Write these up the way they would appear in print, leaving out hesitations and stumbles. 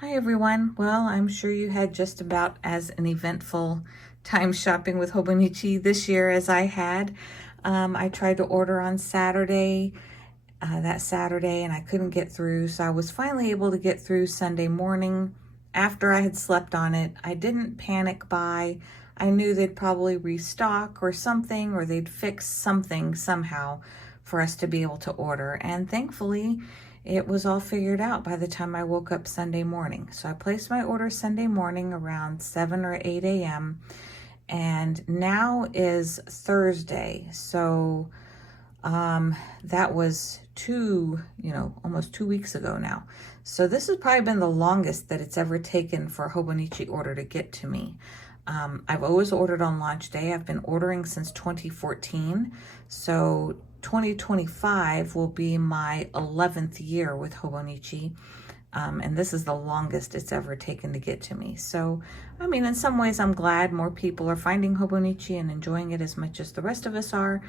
Hi everyone. Well, I'm sure you had just about as an eventful time shopping with Hobonichi this year as I had. I tried to order on Saturday, that Saturday, and I couldn't get through. So I was finally able to get through Sunday morning after I had slept on it. I didn't panic buy. I knew they'd probably restock or something, or they'd fix something somehow for us to be able to order. And thankfully, it was all figured out by the time I woke up Sunday morning. So I placed my order Sunday morning around 7 or 8 a.m. And now is Thursday. So that was almost 2 weeks ago now. So this has probably been the longest that it's ever taken for a Hobonichi order to get to me. I've always ordered on launch day. I've been ordering since 2014. So 2025 will be my 11th year with Hobonichi. And this is the longest it's ever taken to get to me. So, I mean, in some ways I'm glad more people are finding Hobonichi and enjoying it as much as the rest of us are.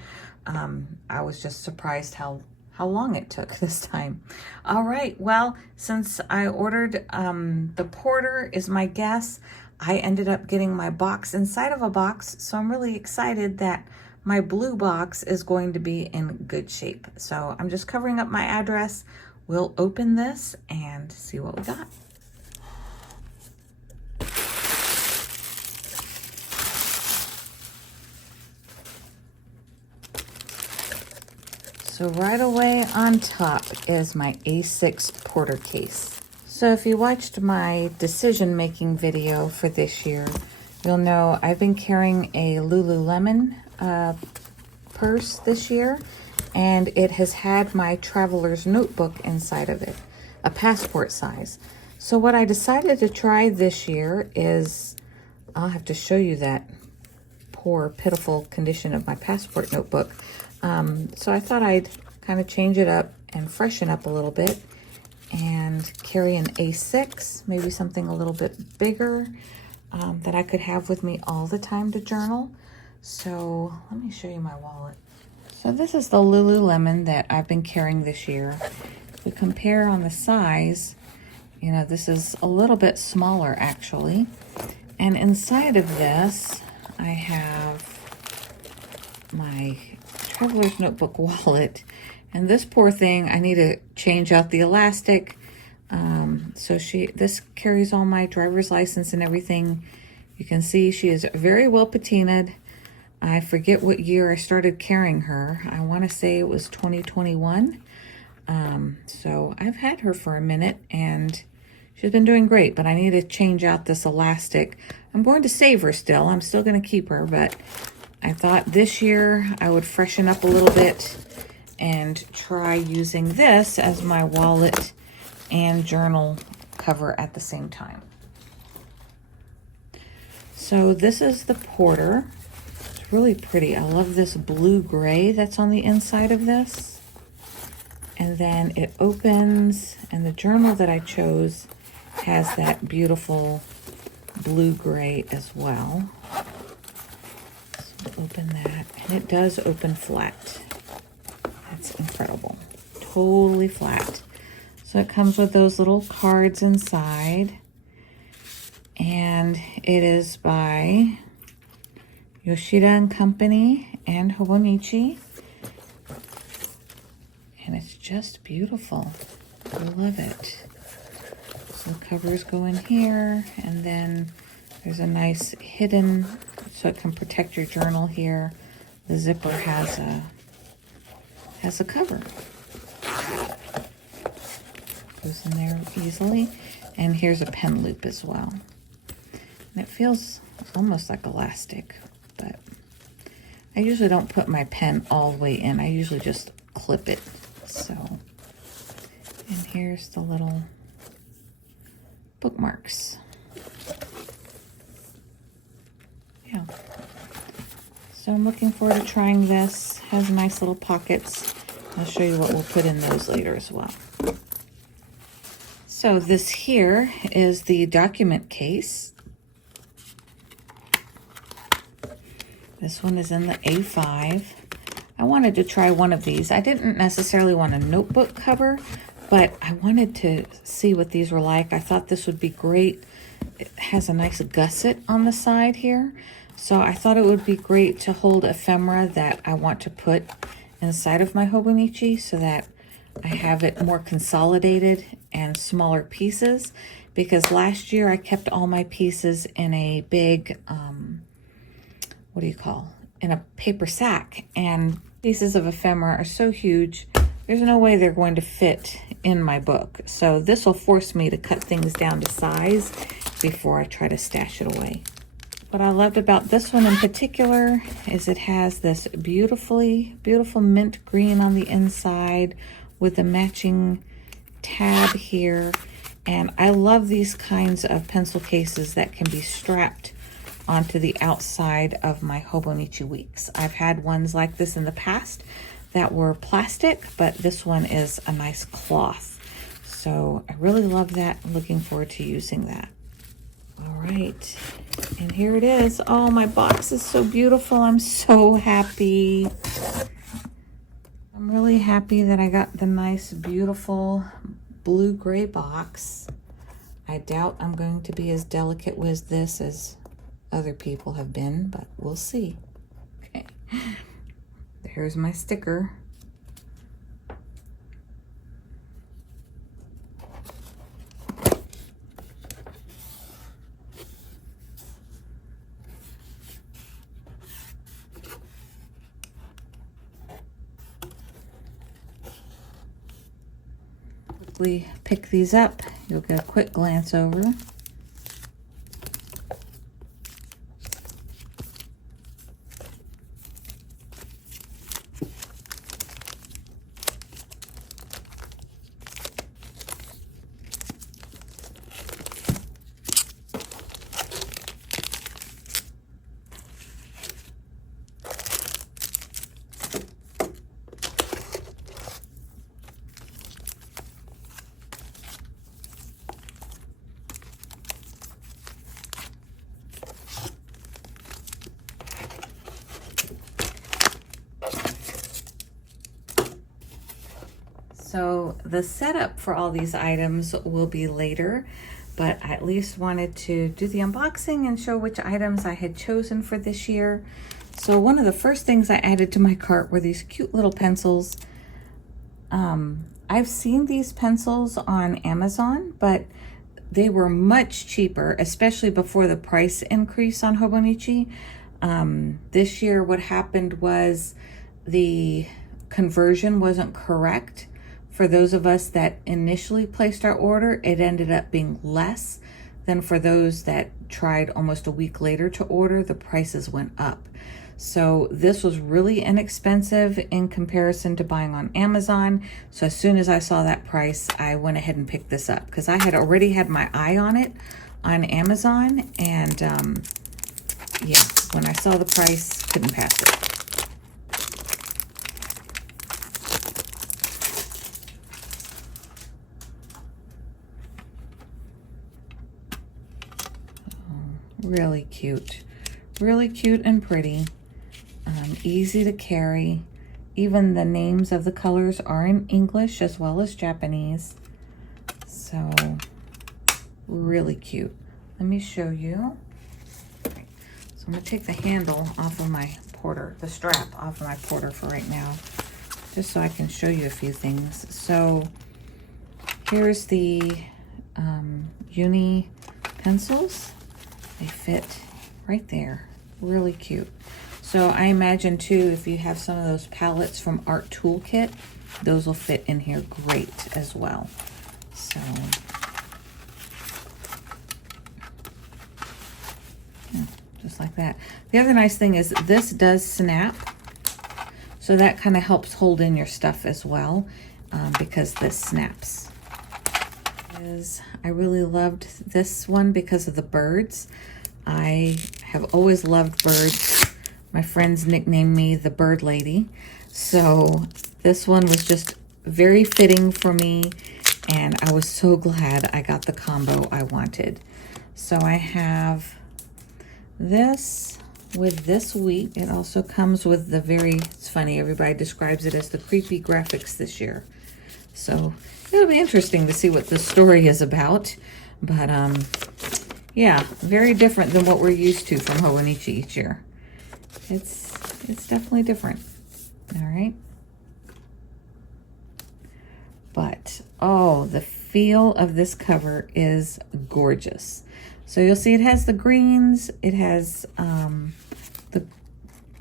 I was just surprised how long it took this time. All right, well, since I ordered, the porter is my guess. I ended up getting my box inside of a box, so I'm really excited that my blue box is going to be in good shape. So I'm just covering up my address. We'll open this and see what we got. So right away on top is my A6 porter case. So if you watched my decision-making video for this year, you'll know I've been carrying a Lululemon purse this year, and it has had my traveler's notebook inside of it, a passport size. So what I decided to try this year is, I'll have to show you that poor, pitiful condition of my passport notebook. So I thought I'd kind of change it up and freshen up a little bit and carry an A6, maybe something a little bit bigger that I could have with me all the time to journal. So let me show you my wallet. So this is the Lululemon that I've been carrying this year. If we compare on the size, you know, this is a little bit smaller actually. And inside of this, I have my traveler's notebook wallet. And this poor thing, I need to change out the elastic. So this carries all my driver's license and everything. You can see she is very well patinaed. I forget what year I started carrying her. I want to say it was 2021. So I've had her for a minute and she's been doing great, but I need to change out this elastic. I'm going to save her still. I'm still going to keep her, but I thought this year I would freshen up a little bit and try using this as my wallet and journal cover at the same time. So this is the porter. It's really pretty. I love this blue gray that's on the inside of this. And then it opens, and the journal that I chose has that beautiful blue gray as well. So open that, and it does open flat. That's incredible. Totally flat. So it comes with those little cards inside. And it is by Yoshida & Company and Hobonichi. And it's just beautiful. I love it. So the covers go in here, and then there's a nice hidden, so it can protect your journal here. The zipper has a cover. Goes in there easily. And here's a pen loop as well. And it feels almost like elastic, but I usually don't put my pen all the way in. I usually just clip it. So, and here's the little bookmarks. Yeah. So I'm looking forward to trying this. Has nice little pockets. I'll show you what we'll put in those later as well. So this here is the document case. This one is in the A5. I wanted to try one of these. I didn't necessarily want a notebook cover, but I wanted to see what these were like. I thought this would be great. It has a nice gusset on the side here. So I thought it would be great to hold ephemera that I want to put inside of my Hobonichi so that I have it more consolidated and smaller pieces, because last year I kept all my pieces in a big, what do you call, in a paper sack, and pieces of ephemera are so huge, there's no way they're going to fit in my book. So this will force me to cut things down to size before I try to stash it away. What I loved about this one in particular is it has this beautiful mint green on the inside with a matching tab here. And I love these kinds of pencil cases that can be strapped onto the outside of my Hobonichi Weeks. I've had ones like this in the past that were plastic, but this one is a nice cloth. So I really love that. I'm looking forward to using that. All right, and here it is. Oh, my box is so beautiful. I'm so happy. I'm really happy that I got the nice, beautiful blue-gray box. I doubt I'm going to be as delicate with this as other people have been, but we'll see. Okay, there's my sticker. Quickly pick these up. You'll get a quick glance over. So the setup for all these items will be later, but I at least wanted to do the unboxing and show which items I had chosen for this year. So one of the first things I added to my cart were these cute little pencils. I've seen these pencils on Amazon, but they were much cheaper, especially before the price increase on Hobonichi. This year what happened was the conversion wasn't correct. For those of us that initially placed our order, it ended up being less than for those that tried almost a week later to order. The prices went up. So this was really inexpensive in comparison to buying on Amazon. So as soon as I saw that price, I went ahead and picked this up because I had already had my eye on it on Amazon. And yeah, when I saw the price, couldn't pass it. Really cute and pretty, easy to carry. Even the names of the colors are in English as well as Japanese, so really cute. Let me show you. Okay. So I'm gonna take the handle off of my porter, the strap off of my porter for right now, just so I can show you a few things. So here's the uni pencils. They fit right there. Really cute. So I imagine too, if you have some of those palettes from Art Toolkit, those will fit in here great as well. So yeah, just like that. The other nice thing is this does snap. So that kind of helps hold in your stuff as well, because this snaps. I really loved this one because of the birds. I have always loved birds. My friends nicknamed me the Bird Lady. So this one was just very fitting for me, and I was so glad I got the combo I wanted. So I have this with this week. It also comes with the it's funny, everybody describes it as the creepy graphics this year. So it'll be interesting to see what this story is about. But yeah, very different than what we're used to from Hobonichi each year. It's definitely different. All right. But oh, the feel of this cover is gorgeous. So you'll see it has the greens, it has the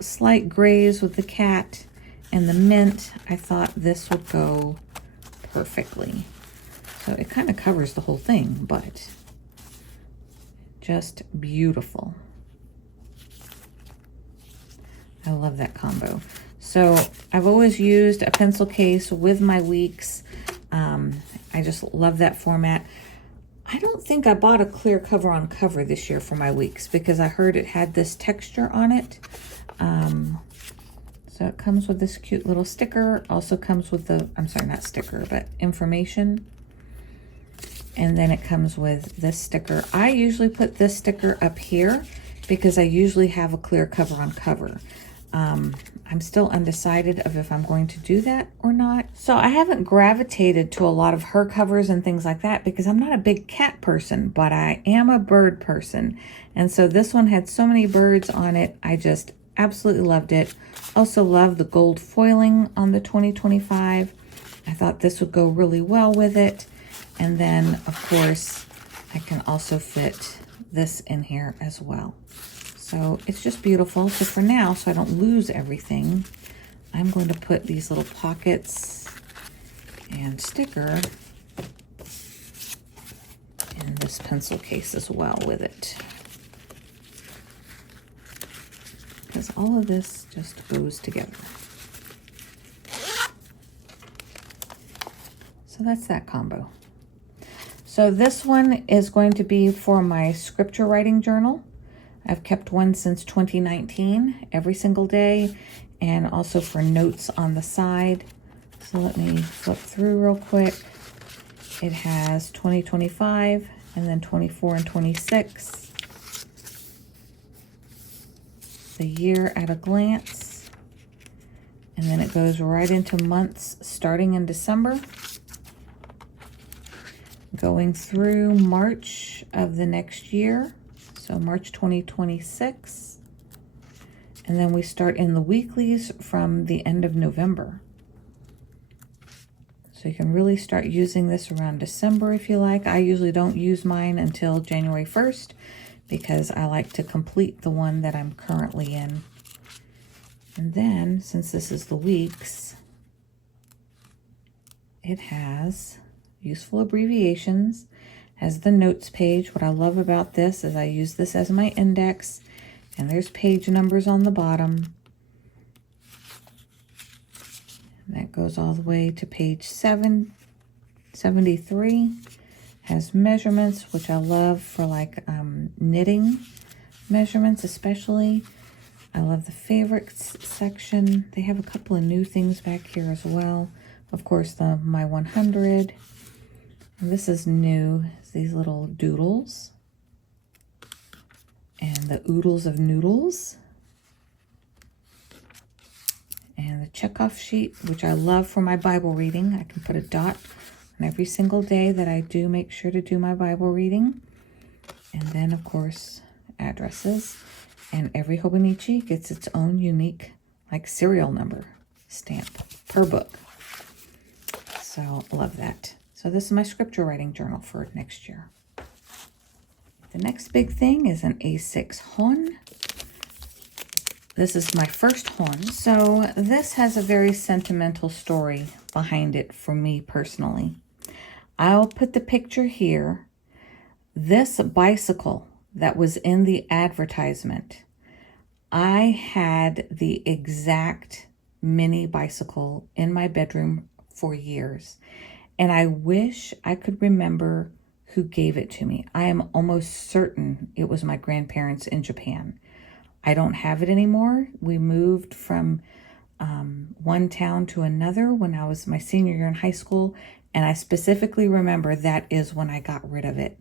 slight grays with the cat and the mint. I thought this would go perfectly. So it kind of covers the whole thing, but just beautiful. I love that combo. So I've always used a pencil case with my weeks. I just love that format. I don't think I bought a clear cover on cover this year for my weeks because I heard it had this texture on it. So it comes with this cute little sticker. Also comes with the, I'm sorry, not sticker, but information. And then it comes with this sticker. I usually put this sticker up here because I usually have a clear cover on cover. I'm still undecided of if I'm going to do that or not. So I haven't gravitated to a lot of her covers and things like that because I'm not a big cat person, but I am a bird person. And so this one had so many birds on it. I just absolutely loved it. Also love the gold foiling on the 2025. I thought this would go really well with it. And then of course, I can also fit this in here as well. So it's just beautiful. So for now, so I don't lose everything, I'm going to put these little pockets and sticker in this pencil case as well with it. Because all of this just goes together. So that's that combo. So this one is going to be for my scripture writing journal. I've kept one since 2019, every single day, and also for notes on the side. So let me flip through real quick. It has 2025 and then 24 and 26. The year at a glance. And then it goes right into months starting in December. Going through March of the next year. So March 2026. And then we start in the weeklies from the end of November. So you can really start using this around December if you like. I usually don't use mine until January 1st because I like to complete the one that I'm currently in. And then, since this is the weeks, it has useful abbreviations, has the notes page. What I love about this is I use this as my index, and there's page numbers on the bottom. And that goes all the way to page 73. Has measurements, which I love for like knitting measurements especially. I love the favorites section. They have a couple of new things back here as well. Of course, the My 100. And this is new. It's these little doodles. And the oodles of noodles. And the checkoff sheet, which I love for my Bible reading. I can put a dot on every single day that I do make sure to do my Bible reading. And then, of course, addresses. And every Hobonichi gets its own unique, like, serial number stamp per book. So, love that. So this is my scripture writing journal for next year. The next big thing is an A6 hon. This is my first hon. So this has a very sentimental story behind it for me personally. I'll put the picture here. This bicycle that was in the advertisement, I had the exact mini bicycle in my bedroom for years. And I wish I could remember who gave it to me. I am almost certain it was my grandparents in Japan. I don't have it anymore. We moved from one town to another when I was my senior year in high school. And I specifically remember that is when I got rid of it.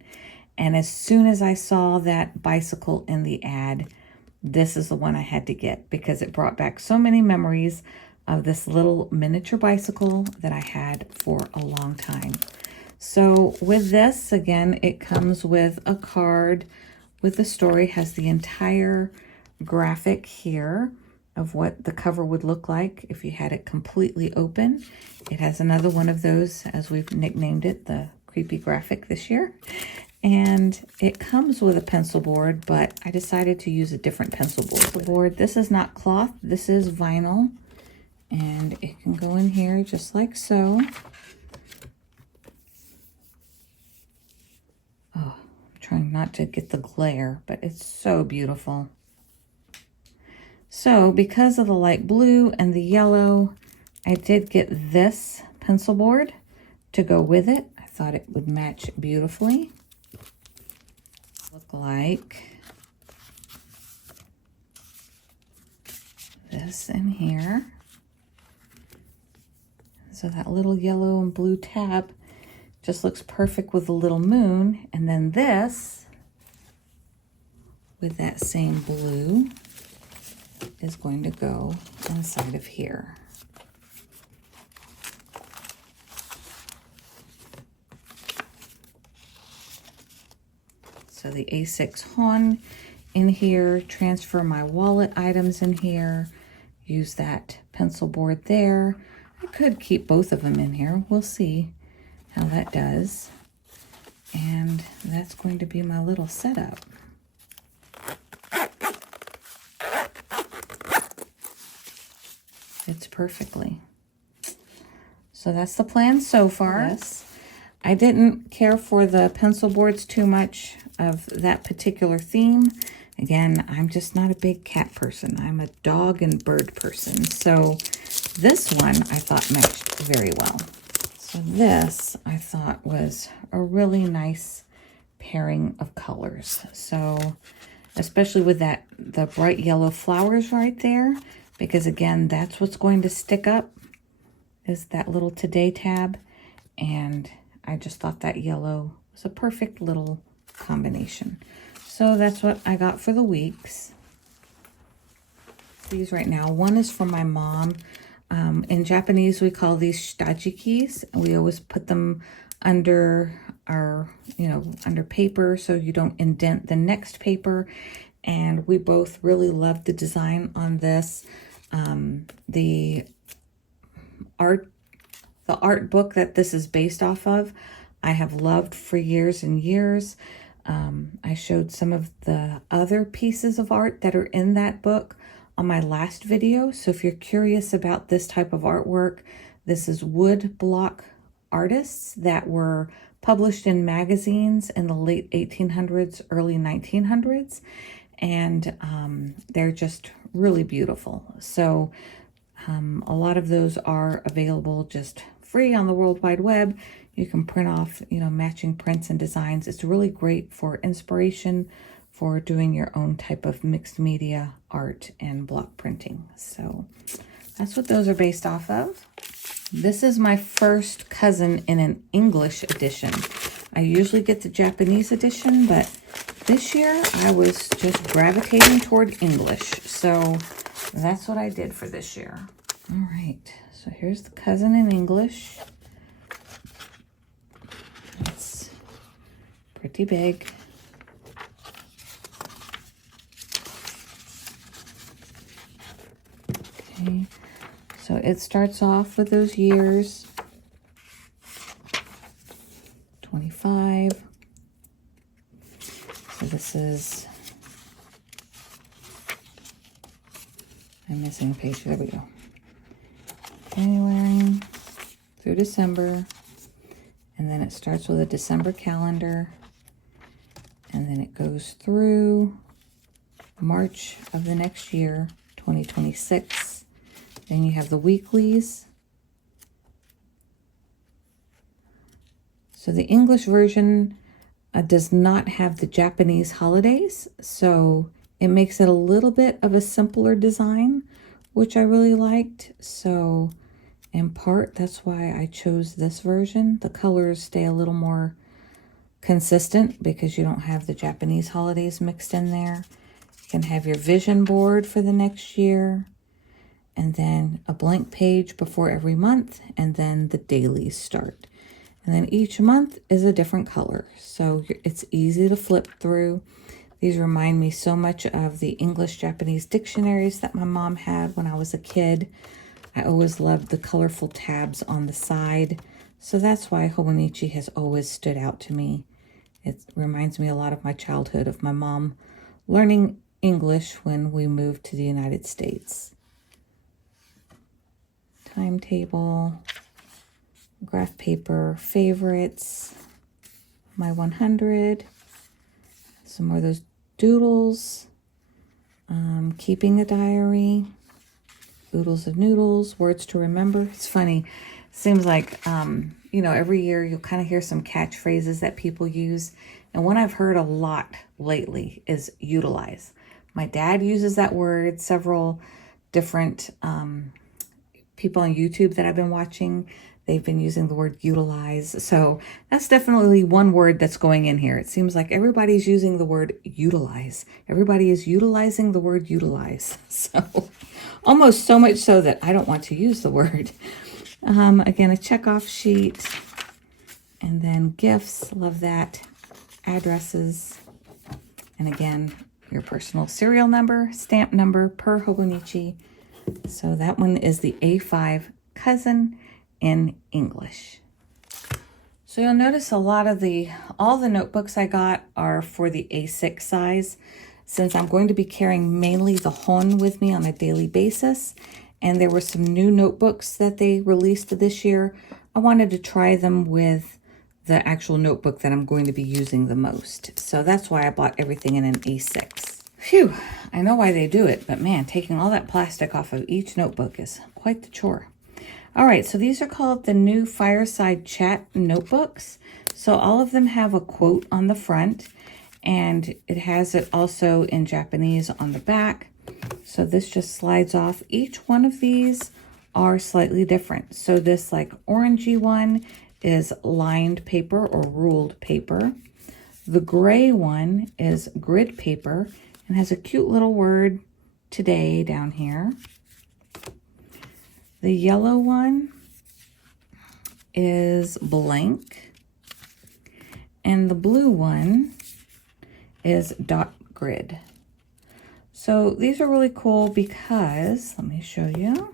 And as soon as I saw that bicycle in the ad, this is the one I had to get because it brought back so many memories of this little miniature bicycle that I had for a long time. So with this, again, it comes with a card with the story, has the entire graphic here of what the cover would look like if you had it completely open. It has another one of those, as we've nicknamed it, the creepy graphic this year. And it comes with a pencil board, but I decided to use a different pencil board. This is not cloth, this is vinyl. And it can go in here just like so. Oh, I'm trying not to get the glare, but it's so beautiful. So because of the light blue and the yellow, I did get this pencil board to go with it. I thought it would match beautifully. Look like this in here. So that little yellow and blue tab just looks perfect with the little moon. And then this, with that same blue, is going to go inside of here. So the A6 Hon in here, transfer my wallet items in here, use that pencil board there. I could keep both of them in here. We'll see how that does. And that's going to be my little setup. Fits perfectly. So that's the plan so far. Yes. I didn't care for the pencil boards too much of that particular theme. Again, I'm just not a big cat person. I'm a dog and bird person. So this one I thought matched very well. So this I thought was a really nice pairing of colors. So especially with that, the bright yellow flowers right there, because again, that's what's going to stick up is that little today tab. And I just thought that yellow was a perfect little combination. So that's what I got for the weeks. These right now, one is from my mom. In Japanese, we call these shitajikis. We always put them under our, under paper so you don't indent the next paper. And we both really loved the design on this. The art book that this is based off of, I have loved for years and years. I showed some of the other pieces of art that are in that book on my last video. So if you're curious about this type of artwork, this is wood block artists that were published in magazines in the late 1800s, early 1900s. And they're just really beautiful. So a lot of those are available just free on the World Wide Web. You can print off, matching prints and designs. It's really great for inspiration for doing your own type of mixed media art and block printing. So that's what those are based off of. This is my first cousin in an English edition. I usually get the Japanese edition, but this year I was just gravitating toward English. So that's what I did for this year. All right, so here's the cousin in English. It's pretty big. Okay, so it starts off with those years. 25. So this is, I'm missing a page. There we go. January through December. And then it starts with a December calendar. And then it goes through March of the next year, 2026. Then you have the weeklies. So the English version does not have the Japanese holidays. So it makes it a little bit of a simpler design, which I really liked. So in part, that's why I chose this version. The colors stay a little more consistent because you don't have the Japanese holidays mixed in there. You can have your vision board for the next year. and then a blank page before every month, and then the dailies start. And then each month is a different color, so it's easy to flip through. These remind me so much of the English-Japanese dictionaries that my mom had when I was a kid. I always loved the colorful tabs on the side, so that's why Hobonichi has always stood out to me. It reminds me a lot of my childhood, of my mom learning English when we moved to the United States. Timetable, graph paper, favorites, my 100, some more of those doodles, keeping a diary, oodles of noodles, words to remember. It's funny. Seems like, you know, every year you'll kind of hear some catchphrases that people use. And one I've heard a lot lately is utilize. My dad uses that word. Several different people on YouTube that I've been watching, they've been using the word utilize. So that's definitely one word that's going in here. It seems like everybody's using the word utilize. Everybody is utilizing the word utilize. So almost so much so that I don't want to use the word. Again, a checkoff sheet, and then gifts, love that, addresses, and again, your personal serial number, stamp number per Hobonichi. So that one is the A5 cousin in English. So you'll notice a lot of all the notebooks I got are for the A6 size, since I'm going to be carrying mainly the Hon with me on a daily basis. And there were some new notebooks that they released this year. I wanted to try them with the actual notebook that I'm going to be using the most. So that's why I bought everything in an A6. Phew, I know why they do it, but man, taking all that plastic off of each notebook is quite the chore. All right, so these are called the new Fireside Chat notebooks. So all of them have a quote on the front, and it has it also in Japanese on the back. So this just slides off. Each one of these are slightly different. So this like orangey one is lined paper or ruled paper. The gray one is grid paper and has a cute little word, today, down here. The yellow one is blank. And the blue one is dot grid. So these are really cool because, let me show you.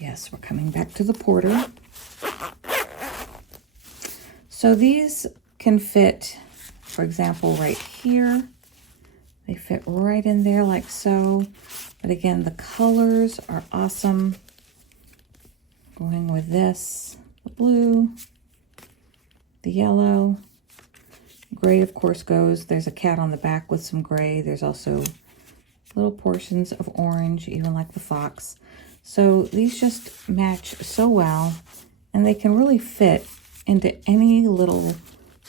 Yes, we're coming back to the Porter. So these can fit, for example, right here. They fit right in there like so. But again, the colors are awesome. Going with this, the blue, the yellow. Gray, of course, goes. There's a cat on the back with some gray. There's also little portions of orange, even like the fox. So these just match so well, and they can really fit into any little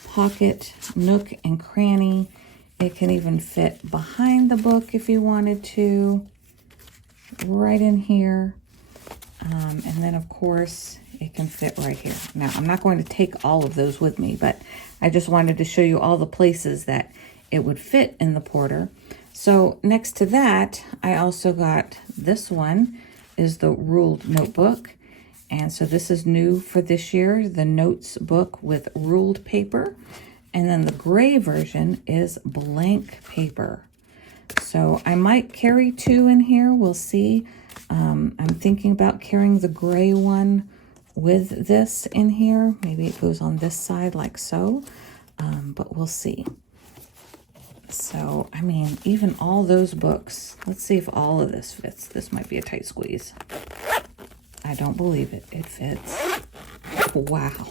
pocket, nook, and cranny. It can even fit behind the book if you wanted to, right in here. And then, of course, it can fit right here. Now, I'm not going to take all of those with me, but I just wanted to show you all the places that it would fit in the Porter. So next to that, I also got this one, is the ruled notebook. And so this is new for this year, the notes book with ruled paper. And then the gray version is blank paper. So I might carry two in here, we'll see. I'm thinking about carrying the gray one with this in here. Maybe it goes on this side like so, but we'll see. So, I mean, even all those books, let's see if all of this fits. This might be a tight squeeze. I don't believe it. It fits. Wow.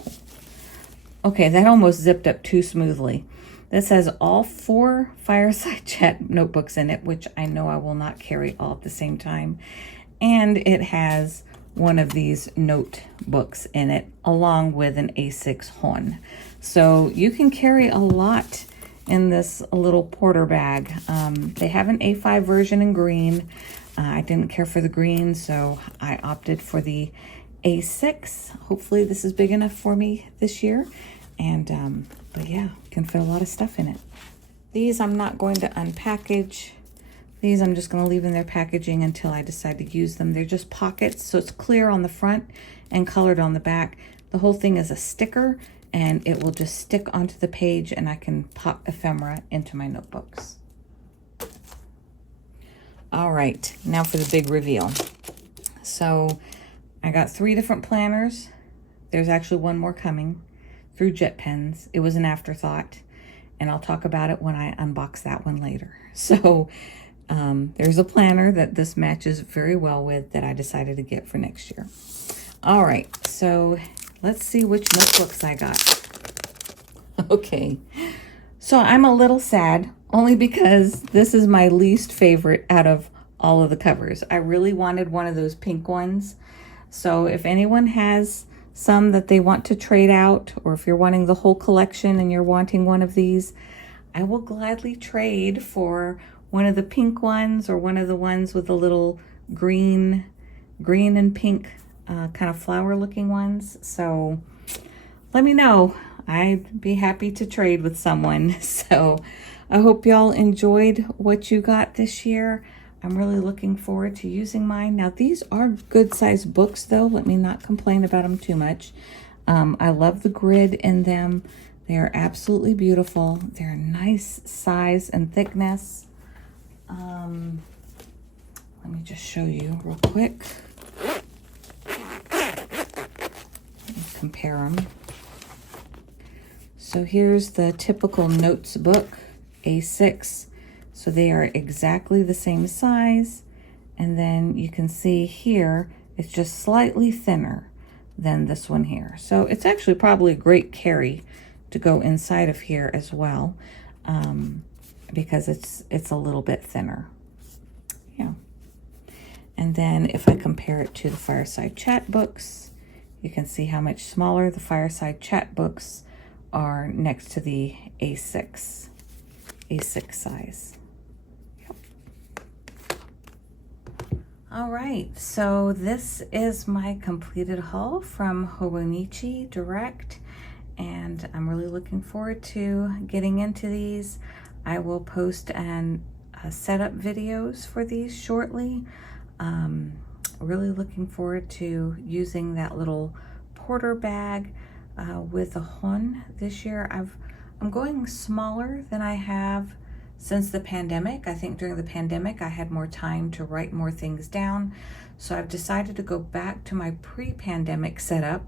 Okay, that almost zipped up too smoothly. This has all 4 Fireside Chat notebooks in it, which I know I will not carry all at the same time. And it has one of these notebooks in it, along with an A6 Hon. So you can carry a lot in this little Porter bag. They have an A5 version in green. I didn't care for the green, so I opted for the A6. Hopefully this is big enough for me this year. And, but yeah, can fit a lot of stuff in it. These I'm not going to unpackage. These I'm just going to leave in their packaging until I decide to use them. They're just pockets, so it's clear on the front and colored on the back. The whole thing is a sticker, and it will just stick onto the page, and I can pop ephemera into my notebooks. All right, now for the big reveal. So I got 3 different planners. There's actually one more coming through Jet Pens. It was an afterthought, and I'll talk about it when I unbox that one later. So there's a planner that this matches very well with that I decided to get for next year. All right, so let's see which notebooks I got. Okay, so I'm a little sad only because this is my least favorite out of all of the covers. I really wanted one of those pink ones. So if anyone has some that they want to trade out, or if you're wanting the whole collection and you're wanting one of these, I will gladly trade for one of the pink ones or one of the ones with a little green and pink kind of flower looking ones. So let me know. I'd be happy to trade with someone. So I hope y'all enjoyed what you got this year. I'm really looking forward to using mine. Now, these are good sized books though. Let me not complain about them too much. I love the grid in them. They are absolutely beautiful. They're a nice size and thickness. Let me just show you real quick. Let me compare them. So here's the typical notes book, A6. So they are exactly the same size. And then you can see here, it's just slightly thinner than this one here. So it's actually probably a great carry to go inside of here as well, because it's a little bit thinner. Yeah. And then if I compare it to the Fireside chat books, you can see how much smaller the Fireside chat books are next to the A6 size. Yep. All right, so this is my completed haul from Hobonichi Direct, and I'm really looking forward to getting into these. I will post setup videos for these shortly. Really looking forward to using that little porter bag with a hon this year. I'm going smaller than I have since the pandemic. I think during the pandemic I had more time to write more things down, so I've decided to go back to my pre-pandemic setup,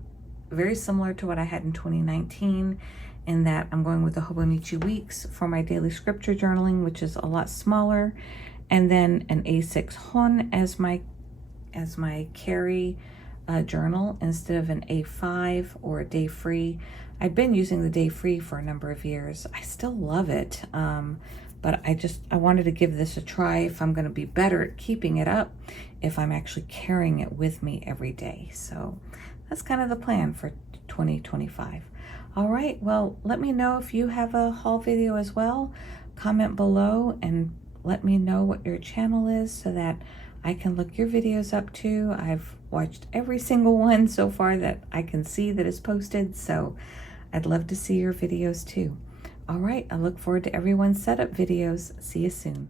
very similar to what I had in 2019, in that I'm going with the Hobonichi Weeks for my daily scripture journaling, which is a lot smaller, and then an A6 hon as my carry journal instead of an A5 or a day free. I've been using the day free for a number of years. I still love it, but I wanted to give this a try if I'm going to be better at keeping it up, if I'm actually carrying it with me every day. So that's kind of the plan for 2025. All right, well, let me know if you have a haul video as well. Comment below and let me know what your channel is so that I can look your videos up too. I've watched every single one so far that I can see that is posted, so I'd love to see your videos too. All right, I look forward to everyone's setup videos. See you soon.